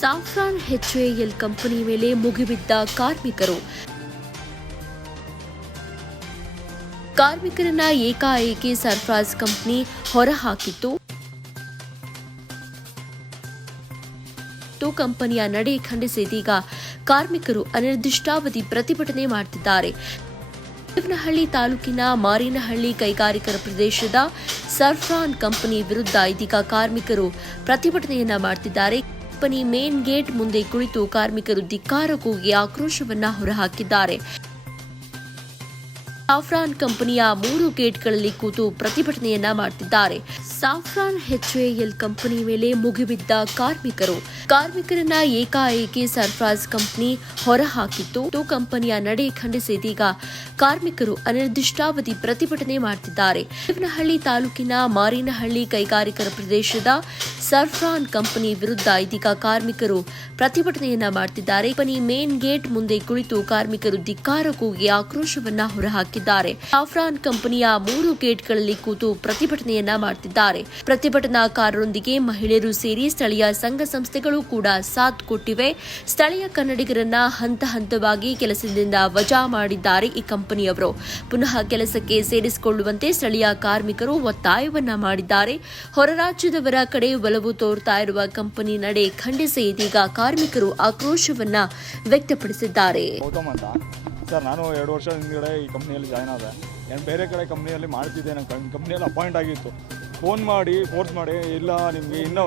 Saffron HAL company ಮೇಲೆ ಮುಗಿಬಿದ್ದ ಕಾರ್ಮಿಕರು. ಕಾರ್ಮಿಕರನ್ನ ಏಕಾಏಕಿ ಸರ್ಫ್ರಾಜ್ ಕಂಪನಿ ಹೊರಹಾಕಿತ್ತು. ಕಂಪನಿಯ ನಡೆ ಖಂಡಿಸಿ ಇದೀಗ ಕಾರ್ಮಿಕರು ಅನಿರ್ದಿಷ್ಟಾವಧಿ ಪ್ರತಿಭಟನೆ ಮಾಡುತ್ತಿದ್ದಾರೆ ದೇವನಹಳ್ಳಿ ತಾಲೂಕಿನ ಮಾರಿನಹಳ್ಳಿ ಕೈಗಾರಿಕರ ಪ್ರದೇಶದ ಸರ್ಫ್ರಾನ್ ಕಂಪನಿ ವಿರುದ್ಧ ಇದೀಗ ಕಾರ್ಮಿಕರು ಪ್ರತಿಭಟನೆಯನ್ನ ಮಾಡುತ್ತಿದ್ದಾರೆ ಕಂಪನಿ ಮೇನ್ ಗೇಟ್ ಮುಂದೆ ಕುಳಿತು ಕಾರ್ಮಿಕರು ಧಿಕ್ಕಾರ ಕೂಗಿ ಆಕ್ರೋಶವನ್ನ ಹೊರಹಾಕಿದ್ದಾರೆ. ಸಾಫ್ರಾನ್ ಕಂಪನಿಯ ಮೂರು ಗೇಟ್ಗಳಲ್ಲಿ ಕೂತು ಪ್ರತಿಭಟನೆಯನ್ನ ಮಾಡುತ್ತಿದ್ದಾರೆ ಸಾಫ್ರಾನ್ ಎಚ್ಎಎಲ್ ಕಂಪನಿ ಮೇಲೆ ಮುಗಿಬಿದ್ದ ಕಾರ್ಮಿಕರು, ಕಾರ್ಮಿಕರನ್ನ ಏಕಾಏಕಿ ಸರ್ಫ್ರಾಜ್ ಕಂಪನಿ ಹೊರಹಾಕಿತ್ತು. ಕಂಪನಿಯ ನಡೆ ಖಂಡಿಸಿ ಇದೀಗ ಕಾರ್ಮಿಕರು ಅನಿರ್ದಿಷ್ಟಾವಧಿ ಪ್ರತಿಭಟನೆ ಮಾಡುತ್ತಿದ್ದಾರೆ ದೇವನಹಳ್ಳಿ ತಾಲೂಕಿನ ಮಾರಿನಹಳ್ಳಿ ಕೈಗಾರಿಕರ ಪ್ರದೇಶದ ಸರ್ಫ್ರಾನ್ ಕಂಪನಿ ವಿರುದ್ಧ ಇದೀಗ ಕಾರ್ಮಿಕರು ಪ್ರತಿಭಟನೆಯನ್ನ ಮಾಡುತ್ತಿದ್ದಾರೆ ಕಂಪನಿ ಮೇನ್ ಗೇಟ್ ಮುಂದೆ ಕುಳಿತು ಕಾರ್ಮಿಕರು ಧಿಕ್ಕಾರ ಕೂಗಿ ಆಕ್ರೋಶವನ್ನ ಹೊರಹಾಕಿದ್ದಾರೆ. ಸಾಫ್ರಾನ್ ಕಂಪನಿಯ ಮೂರು ಗೇಟ್ಗಳಲ್ಲಿ ಕೂತು ಪ್ರತಿಭಟನೆಯನ್ನ ಮಾಡುತ್ತಿದ್ದಾರೆ ಪ್ರತಿಭಟನಾಕಾರರೊಂದಿಗೆ ಮಹಿಳೆಯರು ಸೇರಿ ಸ್ಥಳೀಯ ಸಂಘ ಸಂಸ್ಥೆಗಳು ಕೂಡ ಸಾಥ್ ಕೊಟ್ಟಿವೆ. ಸ್ಥಳೀಯ ಕನ್ನಡಿಗರನ್ನ ಹಂತ ಹಂತವಾಗಿ ಕೆಲಸದಿಂದ ವಜಾ ಮಾಡಿದ್ದಾರೆ ಈ ಕಂಪನಿಯವರು. ಪುನಃ ಕೆಲಸಕ್ಕೆ ಸೇರಿಸಿಕೊಳ್ಳುವಂತೆ ಸ್ಥಳೀಯ ಕಾರ್ಮಿಕರು ಒತ್ತಾಯವನ್ನ ಮಾಡಿದ್ದಾರೆ. ಹೊರ ರಾಜ್ಯದವರ ಕಡೆ ಒಲವು ತೋರ್ತಾ ಇರುವ ಕಂಪನಿ ನಡೆ ಖಂಡಿಸಿ ಇದೀಗ ಕಾರ್ಮಿಕರು ಆಕ್ರೋಶವನ್ನ ವ್ಯಕ್ತಪಡಿಸಿದ್ದಾರೆ. ಸರ್, ನಾನು ಎರಡು ವರ್ಷ ಹಿಂದ್ಗಡೆ ಈ ಕಂಪ್ನಿಯಲ್ಲಿ ಜಾಯ್ನ್ ಆದೆ. ನಾನು ಬೇರೆ ಕಡೆ ಕಂಪ್ನಿಯಲ್ಲಿ ಮಾಡ್ತಿದ್ದೆ ನನ್ನ ಕಂಪ್ನಿಯಲ್ಲಿ ಅಪಾಯಿಂಟ್ ಆಗಿತ್ತು. ಫೋನ್ ಮಾಡಿ ಫೋರ್ಸ್ ಮಾಡಿ, ಇಲ್ಲ, ನಿಮಗೆ ಇನ್ನೂ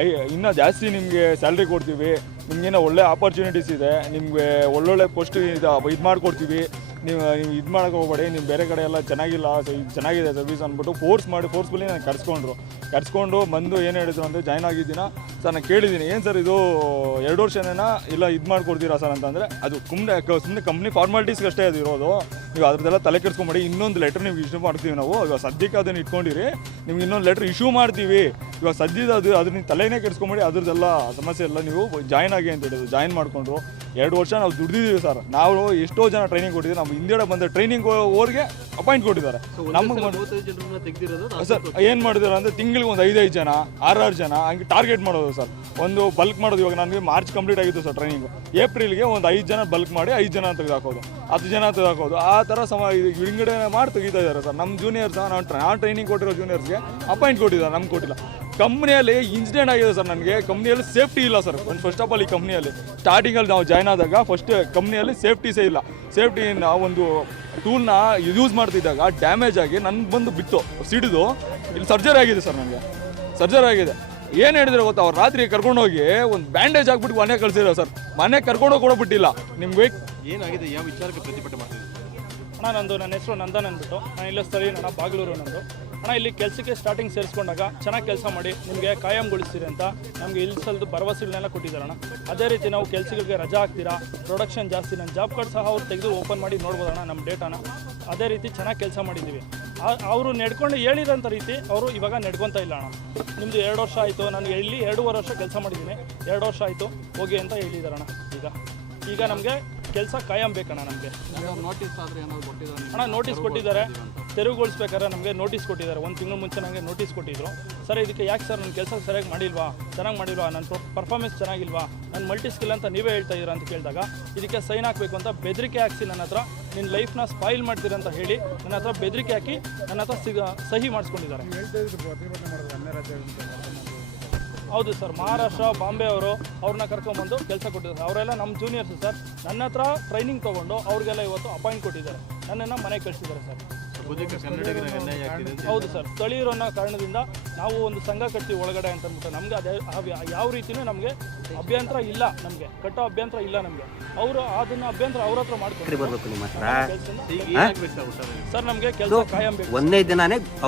ಐ, ಇನ್ನೂ ಜಾಸ್ತಿ ನಿಮಗೆ ಸ್ಯಾಲ್ರಿ ಕೊಡ್ತೀವಿ. ನಿಮಗೇನೋ ಒಳ್ಳೆ ಆಪರ್ಚುನಿಟೀಸ್ ಇದೆ. ನಿಮಗೆ ಒಳ್ಳೊಳ್ಳೆ ಪೋಸ್ಟ್ ಇದು ಇದು ಮಾಡಿಕೊಡ್ತೀವಿ. ನೀವು ಇದು ಮಾಡೋಕೆ ಹೋಗ್ಬೇಡಿ, ನೀವು ಬೇರೆ ಕಡೆ ಎಲ್ಲ ಚೆನ್ನಾಗಿಲ್ಲ ಚೆನ್ನಾಗಿದೆ ಸರ್ವಿಸ್ ಅಂದ್ಬಿಟ್ಟು ಫೋರ್ಸ್ ಮಾಡಿ ಫೋರ್ಸ್ಫುಲಿ ನಾನು ಕರ್ಸ್ಕೊಂಡ್ರು. ಕರ್ಸ್ಕೊಂಡು ಬಂದು ಏನು ಹೇಳಿದ್ರು ಅಂದರೆ, ಜಾಯ್ನ್ ಆಗಿದ್ದೀನ? ಸರ್, ನಾನು ಕೇಳಿದ್ದೀನಿ, ಏನು ಸರ್ ಇದು ಎರಡು ವರ್ಷನೇನ ಇಲ್ಲ ಇದು ಮಾಡ್ಕೊಡ್ತೀರಾ ಸರ್? ಅಂತಂದರೆ, ಅದು ಸುಮ್ಮನೆ ಸುಮ್ಮನೆ ಕಂಪ್ನಿ ಫಾರ್ಮಾಲಿಟೀಸ್ಗೆ ಅಷ್ಟೇ ಅದು ಇರೋದು. ನೀವು ಅದ್ರದ್ದೆಲ್ಲ ತಲೆ ಕೆಡ್ಸ್ಕೊಂಬೇಡಿ, ಇನ್ನೊಂದು ಲೆಟ್ರ್ ನಿಮ್ಗೆ ಇಶ್ಯೂ ಮಾಡ್ತೀವಿ ನಾವು. ಇವಾಗ ಸದ್ಯಕ್ಕೆ ಅದನ್ನು ಇಟ್ಕೊಂಡಿರಿ, ನಿಮ್ಗೆ ಇನ್ನೊಂದು ಲೆಟ್ರ್ ಇಶ್ಯೂ ಮಾಡ್ತೀವಿ. ಇವಾಗ ಸದ್ಯದ ಅದು ಅದ್ರ ನೀವು ತಲೆನೇ ಮಾಡಿ ಅದ್ರದ್ದೆಲ್ಲ ಸಮಸ್ಯೆ ಎಲ್ಲ ನೀವು ಜಾಯ್ನ್ ಆಗಿ ಅಂತ ಹೇಳಿದ್ರು, ಜಾಯ್ನ್ ಮಾಡಿಕೊಂಡ್ರು. ಎರಡು ವರ್ಷ ನಾವು ದುಡ್ದಿದ್ದೀವಿ ಸರ್. ನಾವು ಎಷ್ಟೋ ಜನ ಟ್ರೈನಿಂಗ್ ಕೊಟ್ಟಿದ್ದೀವಿ. ನಮ್ಮ ಹಿಂದೆಡೆ ಬಂದ ಟ್ರೈನಿಂಗ್ ಅವ್ರಿಗೆ ಅಪಾಯಿಂಟ್ ಕೊಟ್ಟಿದ್ದಾರೆ. ನಮಗೆ ಸರ್ ಏನು ಮಾಡಿದಾರೆ ಅಂದರೆ ತಿಂಗಳಿಗೆ ಒಂದು ಐದೈದು ಜನ ಆರಾರು ಜನ ಹಂಗೆ ಟಾರ್ಗೆಟ್ ಮಾಡೋದು ಸರ್. ಒಂದು ಬಲ್ಕ್ ಮಾಡೋದು ಇವಾಗ ನನಗೆ ಮಾರ್ಚ್ ಕಂಪ್ಲೀಟ್ ಆಗಿತ್ತು ಸರ್ ಟ್ರೈನಿಂಗು ಏಪ್ರಿಲ್ಗೆ ಒಂದು ಐದು ಜನ ಬಲ್ಕ್ ಮಾಡಿ ಐದು ಜನ ತೆಗೆದಾಕೋದು. ಹತ್ತು ಜನ ತೆಗೆದಾಕೋದು. ಆ ಥರ ಸಮ ಹಿಂಗಡೆ ಮಾಡಿ ತೆಗಿತಾ ಇದ್ದಾರೆ ಸರ್. ನಮ್ಮ ಜೂನಿಯರ್ಸ್ ನಾನು ಆ ಟ್ರೈನಿಂಗ್ ಕೊಟ್ಟಿರೋ ಜೂನಿಯರ್ಸ್ಗೆ ಅಪಾಯಿಂಟ್ ಕೊಟ್ಟಿದ್ದಾರೆ ನಮ್ಗೆ ಕೊಟ್ಟಿಲ್ಲ. ಕಂಪ್ನಿಯಲ್ಲಿ ಇನ್ಸಿಡೆಂಟ್ ಆಗಿದೆ ಸರ್ ನನಗೆ. ಕಂಪ್ನಿಯಲ್ಲಿ ಸೇಫ್ಟಿ ಇಲ್ಲ ಸರ್. ಒಂದು ಫಸ್ಟ್ ಆಫ್ ಆಲ್ ಈ ಕಂಪ್ನಿಯಲ್ಲಿ ಸ್ಟಾರ್ಟಿಂಗಲ್ಲಿ ನಾವು ಜಾಯ್ನ್ ಆದಾಗ ಫಸ್ಟ್ ಕಂಪ್ನಿಯಲ್ಲಿ ಸೇಫ್ಟಿಸೇ ಇಲ್ಲ. ಸೇಫ್ಟಿ ಒಂದು ಟೂಲ್ನ ಯೂಸ್ ಮಾಡ್ತಿದ್ದಾಗ ಡ್ಯಾಮೇಜ್ ಆಗಿ ನನ್ಗೆ ಬಂದು ಬಿತ್ತು, ಸಿಡಿದು. ಇಲ್ಲಿ ಸರ್ಜರಿ ಆಗಿದೆ ಸರ್ ನನಗೆ. ಸರ್ಜರಿ ಆಗಿದೆ. ಏನು ಹೇಳಿದ್ರೆ ಗೊತ್ತಾ? ಅವ್ರು ರಾತ್ರಿ ಕರ್ಕೊಂಡೋಗಿ ಒಂದು ಬ್ಯಾಂಡೇಜ್ ಹಾಕ್ಬಿಟ್ಟು ಮನೆ ಕಳಿಸಿದ್ರು ಸರ್ ಮನೆ ಕರ್ಕೊಂಡೋಗಿ ಕೂಡ ಬಿಟ್ಟಿಲ್ಲ. ನಿಮ್ಗೆ ಏನಾಗಿದೆ? ಯಾವ ವಿಚಾರಕ್ಕೆ ಪ್ರತಿಭಟನೆ ಮಾಡ್ತಿದ್ದೀವಿ ಅಣ್ಣ ನಂದು, ನನ್ನ ಹೆಸರು ನಂದನ್ ಅಂದ್ಬಿಟ್ಟು. ನಾನು ಇಲ್ಲೋ ಸ್ಥಳೀಯ ನನ್ನ ಬಾಗ್ಲೂರು ನಂದು. ಅಣ್ಣ, ಇಲ್ಲಿ ಕೆಲಸಕ್ಕೆ ಸ್ಟಾರ್ಟಿಂಗ್ ಸೇರಿಸ್ಕೊಂಡಾಗ ಚೆನ್ನಾಗಿ ಕೆಲಸ ಮಾಡಿ, ನಿಮಗೆ ಕಾಯಂಗೊಳಿಸ್ತೀರಿ ಅಂತ ನಮಗೆ ಇಲ್ಲಿ ಸಲ್ದು ಭರವಸೆಗಳನ್ನೆಲ್ಲ ಕೊಟ್ಟಿದ್ದಾರೆ ಅಣ್ಣ. ಅದೇ ರೀತಿ ನಾವು ಕೆಲಸಗಳಿಗೆ ರಜಾ ಹಾಕ್ತೀರಾ ಪ್ರೊಡಕ್ಷನ್ ಜಾಸ್ತಿ ನನ್ನ ಜಾಬ್ ಕಾರ್ಡ್ ಸಹ ಅವ್ರು ತೆಗೆದು ಓಪನ್ ಮಾಡಿ ನೋಡ್ಬೋದಣ್ಣ ನಮ್ಮ ಡೇಟಾನ ಅದೇ ರೀತಿ ಚೆನ್ನಾಗಿ ಕೆಲಸ ಮಾಡಿದ್ದೀವಿ. ಅವರು ನಡ್ಕೊಂಡು ಹೇಳಿದಂಥ ರೀತಿ ಅವರು ಇವಾಗ ನಡ್ಕೊತಾ ಇಲ್ಲ ಅಣ್ಣ. ನಿಮ್ಮದು ಎರಡು ವರ್ಷ ಆಯಿತು, ನಾನು ಇಲ್ಲಿ ಎರಡೂವರೆ ವರ್ಷ ಕೆಲಸ ಮಾಡಿದ್ದೀನಿ, ಎರಡು ವರ್ಷ ಆಯಿತು, ಹೋಗಿ ಅಂತ ಹೇಳಿದಾರಣ್ಣ ಈಗ. ಈಗ ನಮಗೆ ಕೆಲಸ ಕಾಯಂ ಬೇಕಣ್ಣ ನಮಗೆ. ನೋಟಿಸ್ ಆದ್ರೆ ಏನಾದ್ರು ಕೊಟ್ಟಿದ್ದಾರೆ ಅಣ್ಣ ನೋಟಿಸ್ ಕೊಟ್ಟಿದ್ದಾರೆ. ತೆರವುಗೊಳಿಸ್ಬೇಕಾದ್ರೆ ನಮಗೆ ನೋಟಿಸ್ ಕೊಟ್ಟಿದ್ದಾರೆ. ಒಂದು ತಿಂಗಳು ಮುಂಚೆ ನನಗೆ ನೋಟಿಸ್ ಕೊಟ್ಟಿದ್ರು. ಸರ್ ಇದಕ್ಕೆ ಯಾಕೆ ಸರ್ ನನ್ನ ಕೆಲಸ ಸರಿಯಾಗಿ ಮಾಡಿಲ್ವಾ? ಚೆನ್ನಾಗಿ ಮಾಡಿಲ್ವಾ? ನನ್ನ ಪರ್ಫಾರ್ಮೆನ್ಸ್ ಚೆನ್ನಾಗಿಲ್ವಾ? ನನ್ನ ಮಲ್ಟಿ ಸ್ಕಿಲ್ ಅಂತ ನೀವೇ ಹೇಳ್ತಾ ಇದ್ದೀರಾ ಅಂತ ಕೇಳಿದಾಗ ಇದಕ್ಕೆ ಸೈನ್ ಹಾಕಬೇಕು ಅಂತ ಬೆದರಿಕೆ ಹಾಕಿಸಿ ನನ್ನ ಹತ್ರ ನಿನ್ನ ಲೈಫ್ನ ಸ್ಪಾಯಿಲ್ ಮಾಡ್ತೀರ ಅಂತ ಹೇಳಿ ನನ್ನ ಹತ್ರ ಬೆದರಿಕೆ ಹಾಕಿ ನನ್ನ ಹತ್ರ ಸಿಗ ಸಹಿ ಮಾಡಿಸ್ಕೊಂಡಿದ್ದಾರೆ. ಹೌದು ಸರ್ ಮಹಾರಾಷ್ಟ್ರ ಬಾಂಬೆ ಅವರು ಅವ್ರನ್ನ ಕರ್ಕೊಂಬಂದು ಕೆಲಸ ಕೊಟ್ಟಿದ್ದಾರೆ. ಅವರೆಲ್ಲ ನಮ್ಮ ಜೂನಿಯರ್ಸ್ ಸರ್. ನನ್ನ ಹತ್ರ ಟ್ರೈನಿಂಗ್ ತೊಗೊಂಡು ಅವ್ರಿಗೆಲ್ಲ ಇವತ್ತು ಅಪಾಯಿಂಟ್ ಕೊಟ್ಟಿದ್ದಾರೆ. ನನ್ನನ್ನು ಮನೆಗೆ ಕಳಿಸಿದ್ದಾರೆ ಸರ್. ಹೌದು ಸರ್. ಸ್ಥಳೀಯರು ಅನ್ನೋ ಕಾರಣದಿಂದ ನಾವು ಒಂದು ಸಂಘ ಕಟ್ತೀವಿ ಒಳಗಡೆ ಅಂತ ಅಂದ್ಬಿಟ್ಟು ನಮಗೆ ಅದೇ ಯಾವ ರೀತಿಯೂ ನಮಗೆ ಅಭ್ಯಂತರ ಇಲ್ಲ ನಮಗೆ. ಕಟ್ಟೋ ಅಭ್ಯಂತರ ಇಲ್ಲ ನಮಗೆ. ಅವರು ಅದನ್ನ ಅಭ್ಯಂತರ ಅವ್ರ ಹತ್ರ ಮಾಡ್ಕೊಂಡು ಸರ್ ನಮಗೆ ಕೆಲಸ ಕಾಯಂ ಬೇಕು ಒಂದೇ ದಿನಾನೇ ಅವ್ರು